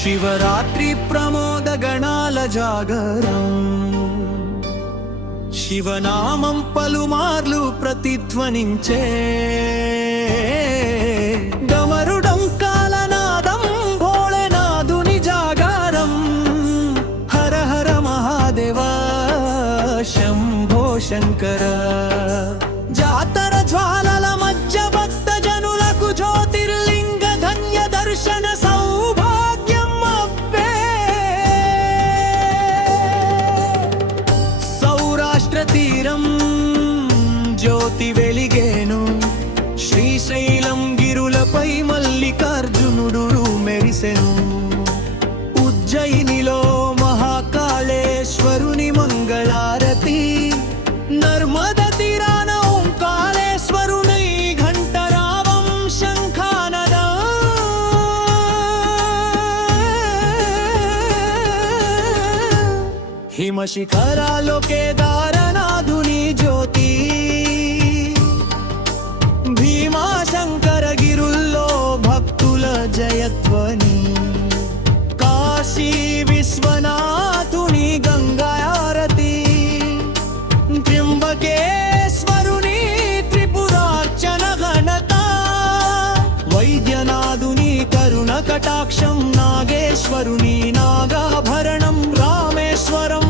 शिवरात्रि प्रमोदगणाल जागरम् शिवनामं पलुमार्लु प्रतिध्वनिञ्चे शङ्कर శిఖరాలోకే దారనాథుని జ్యోతి. భీమాశంకర గిరుల్లో భక్తుల జయధ్వని. కాశీ విశ్వనాథుని గంగారతి త్రింబకేశ్వరుని త్రిపురార్చన ఘనత. వైద్యనాథుని కరుణ కటాక్షం నాగేశ్వరుని నాగాభరణం రామేశ్వరం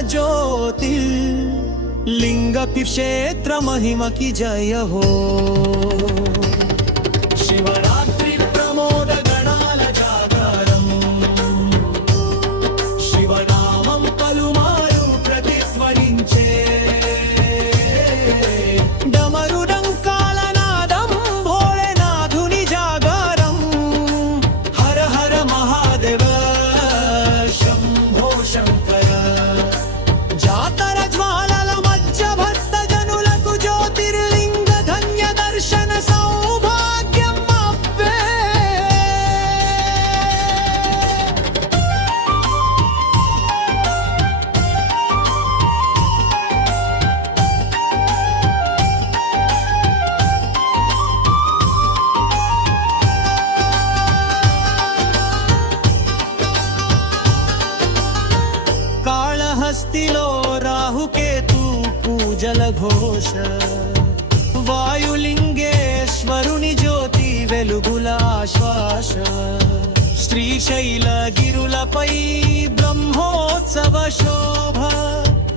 ज्योतिलिंग क्षेत्र महिम की जय हो। शिवर స్వస్తిలో రాహుకేతు పూజల ఘోష వాయులింగేశ్వరుని జ్యోతి వెలుగుల ఆశ్వాస. శ్రీశైల గిరులపై బ్రహ్మోత్సవ శోభ.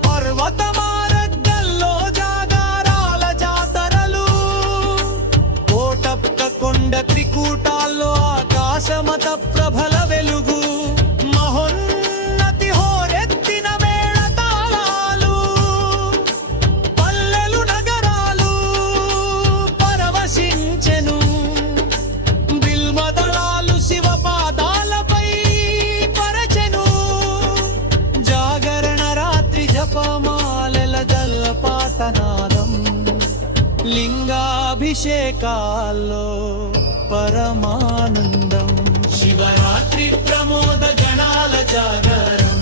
పర్వతమాన లింగాభిషేకాల్లో పరమానందం. శివరాత్రి ప్రమోద గణాల జాగరం.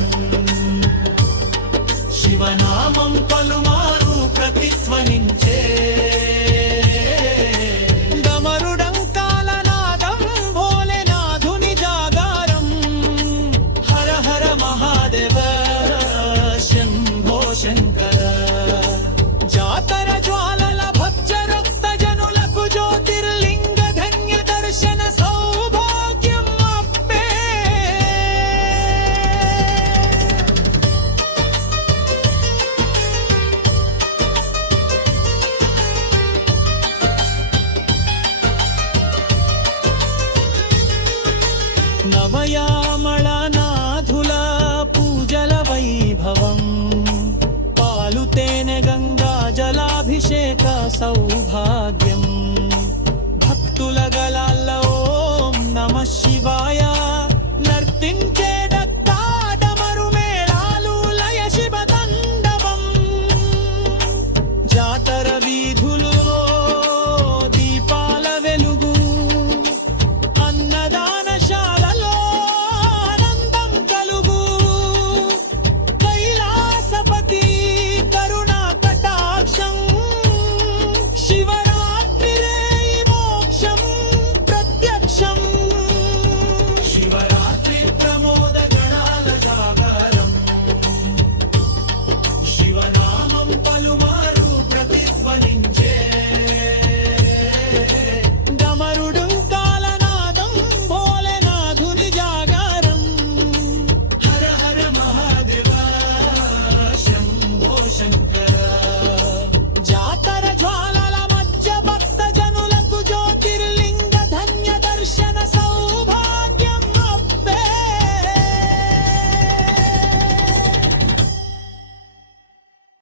శివనామం పలుమారు ప్రతిధ్వనించ का सौभाग्यम।